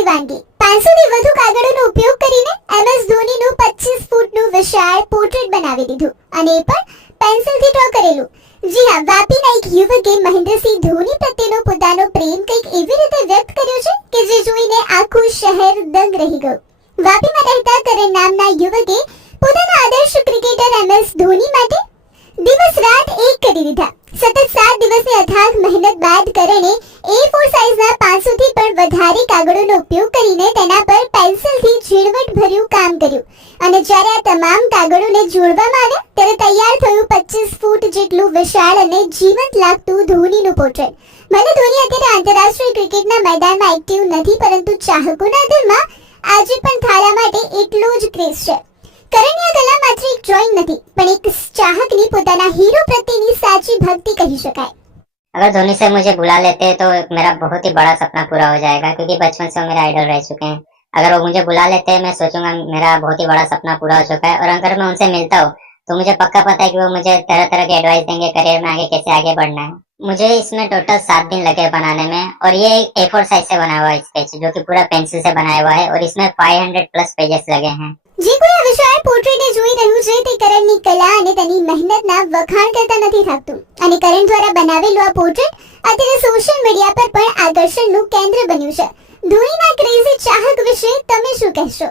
નવી વાનગી 500 થી વધુ કાગળોનો ઉપયોગ કરીને MS ધોનીનું 25 ફૂટનું વિશાળ પોર્ટ્રેટ બનાવી દીધું અને એ પણ પેન્સિલથી ડ્રો કરેલું. જી હા, વાપીના એક યુવકે મહેન્દ્રસિંહ ધોની પ્રત્યેનો પોતાનો પ્રેમ કંઈક એવી રીતે વ્યક્ત કર્યો છે કે જે જોઈને આખું શહેર દંગ રહી ગયું. વાપીમાં રહેતા કરણ નામના યુવકે પોતાના આદર્શ ક્રિકેટર MS ધોની માટે દિવસ રાત એક કરી દીધા. સતત 7 દિવસની અથાગ મહેનત બાદ કરણે A4 સાઈઝના 500 થી પણ વધારે કાગળોનો ઉપયોગ કરીને તેના પર પેન્સિલથી ઝીણવટભર્યું કામ કર્યું અને જ્યારે આ તમામ કાગળોને જોડવામાં આવ્યા ત્યારે તૈયાર થયું 25 ફૂટ જેટલું વિશાળ અને જીવંત લાગતું ધોનીનું પોર્ટ્રેટ. ભલે ધોની અત્યારે આંતરરાષ્ટ્રીય ક્રિકેટના મેદાનમાં એક્ટિવ નથી, પરંતુ ચાહકોના દિલમાં આજે પણ થાળા માટે એટલો જ ક્રેઝ છે. કરણની આ કલા માત્ર એક ડ્રોઈંગ નથી, પણ એક ચાહકની પોતાના हीरो પ્રત્યેની સાચી भक्ति कही शकाय. अगर धोनी से मुझे बुला लेते तो मेरा बहुत ही बड़ा सपना पूरा हो जाएगा, क्योंकि बचपन से वो मेरे आइडल रह चुके हैं. अगर वो मुझे बुला लेते मैं सोचूंगा मेरा बहुत ही बड़ा सपना पूरा हो चुका है. और अगर मैं उनसे मिलता हूँ तो मुझे पक्का पता है कि वो मुझे तरह तरह के एडवाइस देंगे करियर में आगे कैसे आगे बढ़ना है. मुझे इसमें टोटल 7 दिन लगे बनाने में, और ये A4 साइज से बना हुआ है स्केच, जो कि पूरा पेंसिल से बनाया हुआ है, और इसमें 500 प्लस पेजेस लगे हैं. જે કોઈ આ વિશાળ પોર્ટ્રેટને જોઈ રહ્યું છે તે કરણની કલા અને તેની મહેનતના વખાણ કરતા નથી થાકતું. અને કરણ દ્વારા બનાવેલું આ પોર્ટ્રેટ અત્યારે સોશિયલ મીડિયા પર પણ આકર્ષણનું કેન્દ્ર બન્યું છે. ધોનીના ક્રેઝી ચાહક વિશે તમે શું કહેશો?